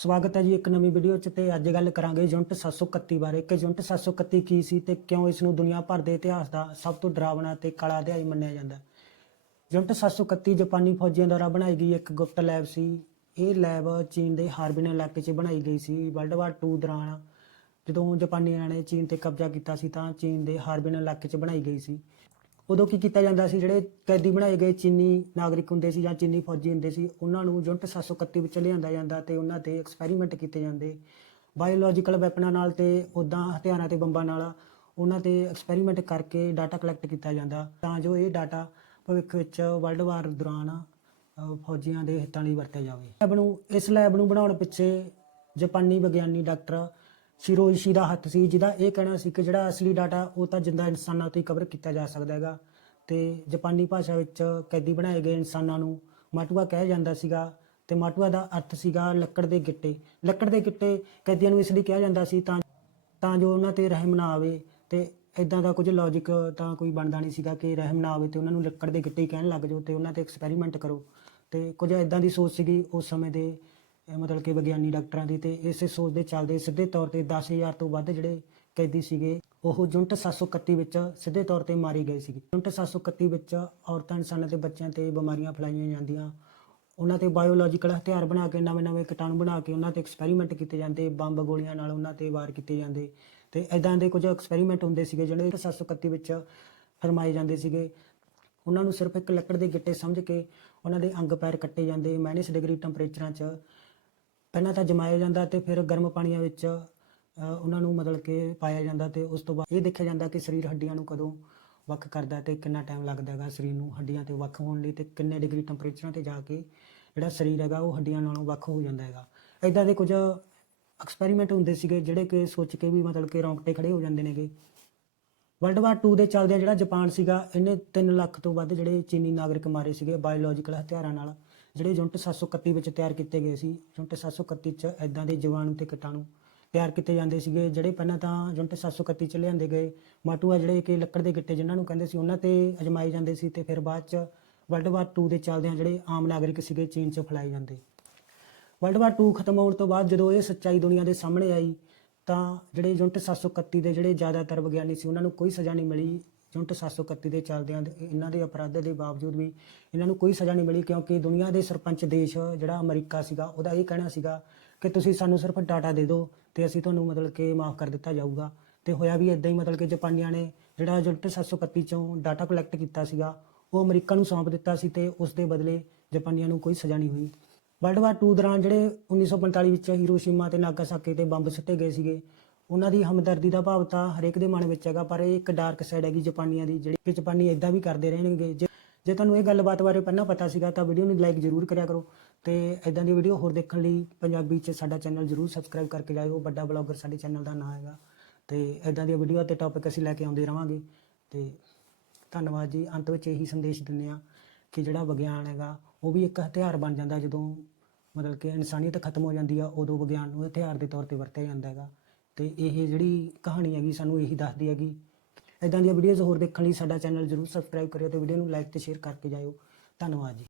ਸਵਾਗਤ ਹੈ ਜੀ ਇੱਕ ਨਵੀਂ ਵੀਡੀਓ 'ਚ ਤੇ ਅੱਜ ਗੱਲ ਕਰਾਂਗੇ ਯੂਨਿਟ 731 ਬਾਰੇ ਕਿ ਯੂਨਿਟ 731 ਕੀ ਸੀ ਤੇ ਕਿਉਂ ਇਸ ਨੂੰ ਦੁਨੀਆ ਭਰ ਦੇ ਇਤਿਹਾਸ ਦਾ ਸਭ ਤੋਂ ਡਰਾਵਣਾ ਤੇ ਕਾਲਾ ਅਧਿਆਇ ਮੰਨਿਆ ਜਾਂਦਾ ਹੈ। ਯੂਨਿਟ 731 ਜਾਪਾਨੀ ਫੌਜੀਆਂ ਦੁਆਰਾ ਬਣਾਈ ਗਈ ਇੱਕ ਗੁਪਤ ਲੈਬ ਸੀ। ਇਹ ਲੈਬ ਚੀਨ ਦੇ ਹਾਰਬਿਨ ਇਲਾਕੇ 'ਚ ਬਣਾਈ ਗਈ ਸੀ। ਵਰਲਡ ਵਾਰ 2 ਦੌਰਾਨ ਜਦੋਂ ਜਾਪਾਨੀਆਂ ਨੇ ਚੀਨ ਤੇ ਕਬਜ਼ਾ ਕੀਤਾ ਸੀ ਤਾਂ ਚੀਨ ਦੇ ਹਾਰਬਿਨ ਇਲਾਕੇ 'ਚ ਬਣਾਈ ਗਈ ਸੀ। ਉਦੋਂ ਕੀ ਕੀਤਾ ਜਾਂਦਾ ਸੀ? ਜਿਹੜੇ ਕੈਦੀ ਬਣਾਏ ਗਏ, ਚੀਨੀ ਨਾਗਰਿਕ ਹੁੰਦੇ ਸੀ ਜਾਂ ਚੀਨੀ ਫੌਜੀ ਹੁੰਦੇ ਸੀ, ਉਹਨਾਂ ਨੂੰ ਯੂਨਿਟ 731 ਵਿੱਚ ਲਿਆਂਦਾ ਜਾਂਦਾ ਤੇ ਉਹਨਾਂ ਤੇ ਐਕਸਪੈਰੀਮੈਂਟ ਕੀਤੇ ਜਾਂਦੇ। ਬਾਇਓਲੋਜੀਕਲ ਵੈਪਨਾਂ ਨਾਲ ਤੇ ਉਦਾਂ ਹਥਿਆਰਾਂ ਤੇ ਬੰਬਾਂ ਨਾਲ ਉਹਨਾਂ ਤੇ ਐਕਸਪੈਰੀਮੈਂਟ ਕਰਕੇ ਡਾਟਾ ਕਲੈਕਟ ਕੀਤਾ ਜਾਂਦਾ। ਤਾਂ ਜੋ ਇਹ ਡਾਟਾ ਭਵਿੱਖ ਵਿੱਚ ਵਰਲਡ ਵਾਰ ਦੌਰਾਨ ਫੌਜੀਆਂ ਦੇ ਹਿੱਤਾਂ ਲਈ ਵਰਤਿਆ ਜਾਵੇ। ਲੈਬ ਨੂੰ, ਇਸ ਲੈਬ ਨੂੰ ਬਣਾਉਣ ਪਿੱਛੇ ਜਾਪਾਨੀ ਵਿਗਿਆਨੀ ਡਾਕਟਰ ਸ਼ਿਰੋਇਸ਼ੀ ਦਾ ਹੱਥ ਸੀ, ਜਿਹਦਾ ਇਹ ਕਹਿਣਾ ਸੀ ਕਿ ਜਿਹੜਾ ਅਸਲੀ ਡਾਟਾ ਉਹ ਤਾਂ ਜਿੰਦਾ ਇਨਸਾਨਾਂ ਤੋਂ ਹੀ ਕਵਰ ਕੀਤਾ ਜਾ ਸਕਦਾ ਹੈਗਾ। ਤੇ ਜਾਪਾਨੀ ਭਾਸ਼ਾ ਵਿੱਚ ਕੈਦੀ ਬਣਾਏ ਗਏ ਇਨਸਾਨਾਂ ਨੂੰ ਮਾਟੂਆ ਕਿਹਾ ਜਾਂਦਾ ਸੀਗਾ ਤੇ ਮਾਟੂਆ ਦਾ ਅਰਥ ਸੀਗਾ ਲੱਕੜ ਦੇ ਗਿੱਟੇ। ਲੱਕੜ ਦੇ ਗਿੱਟੇ ਕੈਦੀਆਂ ਨੂੰ ਇਸ ਲਈ ਕਿਹਾ ਜਾਂਦਾ ਸੀ ਤਾਂ ਤਾਂ ਜੋ ਉਹਨਾਂ ਤੇ ਰਹਿਮ ਨਾ ਆਵੇ ਤੇ ਇਦਾਂ ਦਾ ਕੁਝ ਲੌਜੀਕ ਤਾਂ ਕੋਈ ਬਣਦਾ ਨਹੀਂ ਸੀਗਾ ਕਿ ਰਹਿਮ ਨਾ ਆਵੇ ਤੇ ਉਹਨਾਂ ਨੂੰ ਲੱਕੜ ਦੇ ਗਿੱਟੇ ਹੀ ਕਹਿਣ ਲੱਗ ਜਾਓ ਤੇ ਉਹਨਾਂ ਤੇ ਐਕਸਪੈਰੀਮੈਂਟ ਕਰੋ। ਤੇ ਕੁਝ ਇਦਾਂ ਦੀ ਸੋਚ ਸੀਗੀ ਉਸ ਸਮੇਂ ਦੇ ਅਹ ਮਤਲਬ ਕਿ ਵਿਗਿਆਨੀ ਡਾਕਟਰਾਂ ਦੀ ਤੇ ਇਸੇ ਸੋਚ ਦੇ ਚੱਲਦੇ ਸਿੱਧੇ ਤੌਰ ਤੇ 10000 ਤੋਂ ਵੱਧ ਜਿਹੜੇ ਕੈਦੀ ਸੀਗੇ, ਉਹ ਯੂਨਿਟ 731 ਵਿੱਚ ਸਿੱਧੇ ਤੌਰ ਤੇ ਮਾਰੀ ਗਏ ਸੀਗੇ। ਯੂਨਿਟ 731 ਵਿੱਚ ਔਰਤਾਂ ਇਨਸਾਨਾਂ ਤੇ ਬੱਚਿਆਂ ਤੇ ਬਿਮਾਰੀਆਂ ਫੈਲਾਈਆਂ ਜਾਂਦੀਆਂ। ਉਹਨਾਂ ਤੇ ਬਾਇਓਲੋਜੀਕਲ ਹਥਿਆਰ ਬਣਾ ਕੇ ਨਵੇਂ-ਨਵੇਂ ਕੀਟਾਣੂ ਬਣਾ ਕੇ, ਉਹਨਾਂ ਤੇ ਐਕਸਪੈਰੀਮੈਂਟ ਕੀਤੇ ਜਾਂਦੇ, ਬੰਬ ਗੋਲੀਆਂ ਨਾਲ ਉਹਨਾਂ ਤੇ ਵਾਰ ਕੀਤੇ ਜਾਂਦੇ। ਤੇ ਐਦਾਂ ਦੇ ਕੁਝ ਐਕਸਪੈਰੀਮੈਂਟ ਹੁੰਦੇ ਸੀਗੇ ਜਿਹੜੇ 731 ਵਿੱਚ ਫਰਮਾਏ ਜਾਂਦੇ ਸੀਗੇ। ਉਹਨਾਂ ਨੂੰ ਸਿਰਫ ਇੱਕ ਲੱਕੜ ਦੇ ਗਿੱਟੇ ਸਮਝ ਕੇ ਉਹਨਾਂ ਦੇ ਅੰਗ ਪੈਰ ਕੱਟੇ ਜਾਂਦੇ ਮਾਈਨਸ ਡਿਗਰੀ ਟੈਂਪਰੇਚਰਾਂ 'ਚ। ਪਹਿਲਾਂ ਤਾਂ ਜਮਾਇਆ ਜਾਂਦਾ ਤੇ ਫਿਰ ਗਰਮ ਪਾਣੀਆਂ ਵਿੱਚ ਅ, ਉਹਨਾਂ ਨੂੰ ਮਤਲਬ ਕਿ ਪਾਇਆ ਜਾਂਦਾ ਤੇ ਉਸ ਤੋਂ ਬਾਅਦ ਇਹ ਦੇਖਿਆ ਜਾਂਦਾ ਕਿ ਸਰੀਰ ਹੱਡੀਆਂ ਨੂੰ ਕਦੋਂ ਵੱਖ ਕਰਦਾ ਤੇ ਕਿੰਨਾ ਟਾਈਮ ਲੱਗਦਾ ਹੈਗਾ ਸਰੀਰ ਨੂੰ ਹੱਡੀਆਂ ਤੇ ਵੱਖ ਹੋਣ ਲਈ ਤੇ ਕਿੰਨੇ ਡਿਗਰੀ ਟੈਂਪਰੇਚਰਾਂ ਤੇ ਜਾ ਕੇ ਜਿਹੜਾ ਸਰੀਰ ਹੈਗਾ ਉਹ ਹੱਡੀਆਂ ਨਾਲੋਂ ਵੱਖ ਹੋ ਜਾਂਦਾ ਹੈਗਾ। ਇਦਾਂ ਦੇ ਕੁਝ ਐਕਸਪੈਰੀਮੈਂਟ ਹੁੰਦੇ ਸੀਗੇ ਜਿਹੜੇ ਕਿ ਸੋਚ ਕੇ ਵੀ ਮਤਲਬ ਕਿ ਰੌਂਗਟੇ ਖੜੇ ਹੋ ਜਾਂਦੇ ਨੇਗੇ। ਵਰਲਡ ਵਾਰ 2 ਦੇ ਚੱਲਦਿਆਂ ਜਿਹੜਾ ਜਾਪਾਨ ਸੀਗਾ ਇਹਨੇ 3 ਲੱਖ ਤੋਂ ਵੱਧ ਜਿਹੜੇ ਚੀਨੀ ਨਾਗਰਿਕ ਮਾਰੇ ਸੀਗੇ ਬਾਇਓਲੋਜੀਕਲ ਹਥਿਆਰਾਂ ਨਾਲ। ਜਿਹੜੇ ਯੂਨਿਟ 731 ਵਿੱਚ ਤਿਆਰ ਕੀਤੇ ਗਏ ਸੀ ਯੂਨਿਟ 731 ਚ ਐਦਾਂ ਦੇ ਜੀਵਾਣੂ ਤੇ ਕੀਟਾਣੂ ਤਿਆਰ ਕੀਤੇ ਜਾਂਦੇ ਸੀਗੇ, ਜਿਹੜੇ ਪਹਿਲਾਂ ਤਾਂ ਯੂਨਿਟ 731 ਚ ਲਿਆਂਦੇ ਗਏ। ਮਾਟੂਆ ਜਿਹੜੇ ਕਿ ਲੱਕੜ ਦੇ ਗਿੱਟੇ ਜਿਨ੍ਹਾਂ ਨੂੰ ਕਹਿੰਦੇ ਸੀ, ਉਹਨਾਂ ਤੇ ਅਜਮਾਏ ਜਾਂਦੇ ਸੀ ਤੇ ਫਿਰ ਬਾਅਦ ਚ ਵਰਲਡ ਵਾਰ 2 ਦੇ ਚੱਲਦਿਆਂ ਜਿਹੜੇ ਆਮ ਨਾਗਰਿਕ ਸੀਗੇ, ਚੀਨ ਚ ਫੈਲਾਏ ਜਾਂਦੇ। ਵਰਲਡ ਵਾਰ 2 ਖਤਮ ਹੋਣ ਤੋਂ ਬਾਅਦ ਜਦੋਂ ਇਹ ਸੱਚਾਈ ਦੁਨੀਆ ਦੇ ਸਾਹਮਣੇ ਆਈ, ਤਾਂ ਜਿਹੜੇ ਯੂਨਿਟ 731 ਦੇ ਜਿਹੜੇ ਜ਼ਿਆਦਾਤਰ ਵਿਗਿਆਨੀ ਸੀ, ਉਹਨਾਂ ਨੂੰ ਕੋਈ ਸਜ਼ਾ ਨਹੀਂ ਮਿਲੀ। ਯੂਨਿਟ 731 ਦੇ ਚੱਲਦਿਆਂ ਦੇ- ਇਹਨਾਂ ਦੇ ਅਪਰਾਧਾਂ ਦੇ ਬਾਵਜੂਦ ਵੀ ਇਹਨਾਂ ਨੂੰ ਕੋਈ ਸਜ਼ਾ ਨਹੀਂ ਮਿਲੀ ਕਿਉਂਕਿ ਦੁਨੀਆ ਦੇ ਸਰਪੰਚ ਦੇਸ਼ ਜਿਹੜਾ ਅਮਰੀਕਾ ਸੀਗਾ, ਉਹਦਾ ਇਹ ਕਹਿਣਾ ਸੀਗਾ ਕਿ ਤੁਸੀਂ ਸਾਨੂੰ ਸਿਰਫ ਡਾਟਾ ਦੇ ਦਿਓ ਤੇ ਅਸੀਂ ਤੁਹਾਨੂੰ ਮਤਲਬ ਕਿ ਮਾਫ ਕਰ ਦਿੱਤਾ ਜਾਊਗਾ। ਤੇ ਹੋਇਆ ਵੀ ਇਦਾਂ ਹੀ ਮਤਲਬ ਕਿ ਜਾਪਾਨੀਆਂ ਨੇ ਜਿਹੜਾ ਯੂਨਿਟ 731 ਚੋਂ ਡਾਟਾ ਕਲੈਕਟ ਕੀਤਾ ਸੀਗਾ, ਉਹ ਅਮਰੀਕਾ ਨੂੰ ਸੌਂਪ ਦਿੱਤਾ ਸੀ ਤੇ ਉਸ ਦੇ ਬਦਲੇ ਜਾਪਾਨੀਆਂ ਨੂੰ ਕੋਈ ਸਜ਼ਾ ਨਹੀਂ ਹੋਈ। ਵਰਲਡ ਵਾਰ 2 ਦੌਰਾਨ ਜਿਹੜੇ 1945 ਵਿੱਚ ਹੀਰੋਸ਼ੀਮਾ ਤੇ ਨਾਗਾਸਾਕੀ ਤੇ ਬੰਬ ਸੁੱਟੇ ਗਏ ਸੀਗੇ ਉਹਨਾਂ ਦੀ ਹਮਦਰਦੀ ਦਾ ਭਾਵ ਤਾਂ ਹਰੇਕ ਦੇ ਮਨ ਵਿੱਚ ਹੈਗਾ, ਪਰ ਇਹ ਇੱਕ ਡਾਰਕ ਸਾਈਡ ਹੈਗੀ ਜਾਪਾਨੀਆਂ ਦੀ, ਜਿਹੜੀ ਕਿ ਜਾਪਾਨੀ ਇਦਾਂ ਵੀ ਕਰਦੇ ਰਹਿਣਗੇ। ਜੇ ਜੇ ਤੁਹਾਨੂੰ ਇਹ ਗੱਲਬਾਤ ਬਾਰੇ ਪਹਿਲਾਂ ਪਤਾ ਸੀਗਾ ਤਾਂ ਵੀਡੀਓ ਨੂੰ ਲਾਈਕ ਜ਼ਰੂਰ ਕਰਿਆ ਕਰੋ ਤੇ ਇਦਾਂ ਦੀ ਵੀਡੀਓ ਹੋਰ ਦੇਖਣ ਲਈ ਪੰਜਾਬੀ 'ਚ ਸਾਡਾ ਚੈਨਲ ਜ਼ਰੂਰ ਸਬਸਕ੍ਰਾਈਬ ਕਰਕੇ ਜਾਇਓ। ਵੱਡਾ ਬਲੌਗਰ ਸਾਡੇ ਚੈਨਲ ਦਾ ਨਾਮ ਹੈਗਾ। ਤੇ ਇਦਾਂ ਦੀਆਂ ਵੀਡੀਓ ਤੇ ਟੌਪਿਕ ਅਸੀਂ ਲੈ ਕੇ ਆਉਂਦੇ ਰਵਾਂਗੇ। ਤੇ ਧੰਨਵਾਦ ਜੀ। ਅੰਤ ਵਿੱਚ ਇਹੀ ਸੰਦੇਸ਼ ਦਿੰਦੇ ਆ ਕਿ ਜਿਹੜਾ ਵਿਗਿਆਨ ਹੈਗਾ, ਉਹ ਵੀ ਇੱਕ ਹਥਿਆਰ ਬਣ ਜਾਂਦਾ। ਜਦੋਂ ਮਤਲਬ ਕਿ ਇਨਸਾਨੀਅਤ ਖਤਮ ਹੋ ਜਾਂਦੀ ਆ, ਉਦੋਂ ਵਿਗਿਆਨ ਨੂੰ ਹਥਿਆਰ ਦੇ ਤੌਰ ਤੇ ਵਰਤਿਆ ਜਾਂਦਾ ਹੈਗਾ। ਤੇ ਇਹ ਜਿਹੜੀ ਕਹਾਣੀ ਹੈਗੀ ਸਾਨੂੰ ਇਹੀ ਦੱਸਦੀ ਹੈਗੀ। ਇਦਾਂ ਦੀਆਂ ਵੀਡੀਓਜ਼ ਹੋਰ ਦੇਖਣ ਲਈ ਸਾਡਾ ਚੈਨਲ ਜਰੂਰ ਸਬਸਕ੍ਰਾਈਬ ਕਰਿਓ ਤੇ ਵੀਡੀਓ ਨੂੰ ਲਾਈਕ ਤੇ ਸ਼ੇਅਰ ਕਰਕੇ ਜਾਇਓ। ਧੰਨਵਾਦ ਜੀ।